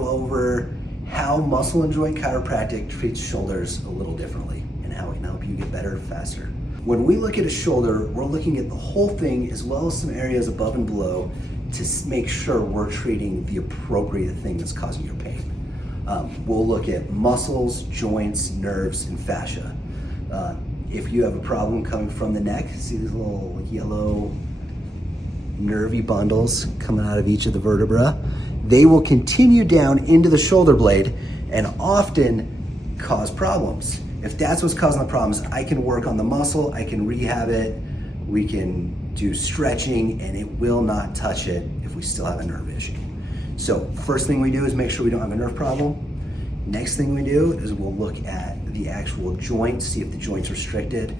go over how muscle and joint chiropractic treats shoulders a little differently and how it can help you get better faster. When we look at a shoulder, we're looking at the whole thing as well as some areas above and below to make sure we're treating the appropriate thing that's causing your pain. We'll look at muscles, joints, nerves, and fascia. If you have a problem coming from the neck, see these little yellow nervy bundles coming out of each of the vertebra, they will continue down into the shoulder blade and often cause problems. If that's what's causing the problems, I can work on the muscle, I can rehab it, we can do stretching, and it will not touch it if we still have a nerve issue. So first thing we do is make sure we don't have a nerve problem. Next thing we do is we'll look at the actual joints, see if the joint's restricted.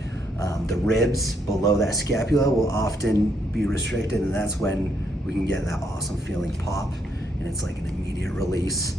The ribs below that scapula will often be restricted, and that's when we can get that awesome feeling pop, and it's like an immediate release.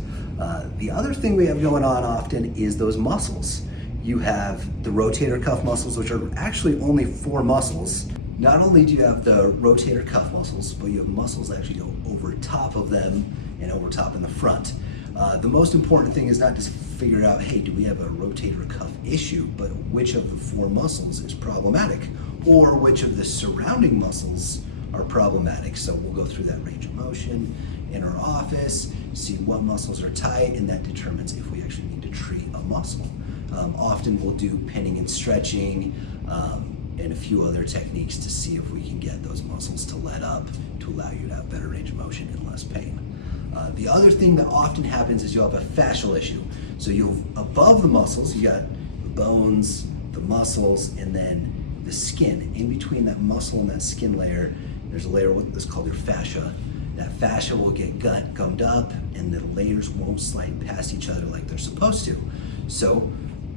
The other thing we have going on often is those muscles. You have the rotator cuff muscles, which are actually only 4 muscles. Not only do you have the rotator cuff muscles, but you have muscles that actually go over top of them and over top in the front. The most important thing is not just figure out, hey, do we have a rotator cuff issue, but which of the 4 muscles is problematic, or which of the surrounding muscles are problematic. So we'll go through that range of motion in our office, see what muscles are tight, and that determines if we actually need to treat a muscle. Often we'll do pinning and stretching, and a few other techniques to see if we can get those muscles to let up to allow you to have better range of motion and less pain. The other thing that often happens is you'll have a fascial issue. So above the muscles, you got the bones, the muscles, and then the skin. In between that muscle and that skin layer, there's a layer that's called your fascia. That fascia will get gummed up, and the layers won't slide past each other like they're supposed to. So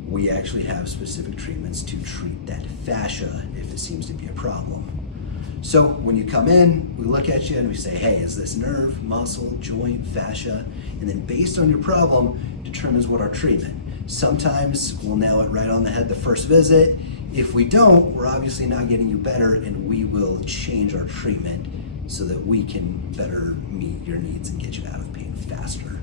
we actually have specific treatments to treat that fascia if it seems to be a problem. So when you come in, we look at you and we say, hey, is this nerve, muscle, joint, fascia? And then based on your problem, determines what our treatment. Sometimes we'll nail it right on the head the first visit. If we don't, we're obviously not getting you better, and we will change our treatment so that we can better meet your needs and get you out of pain faster.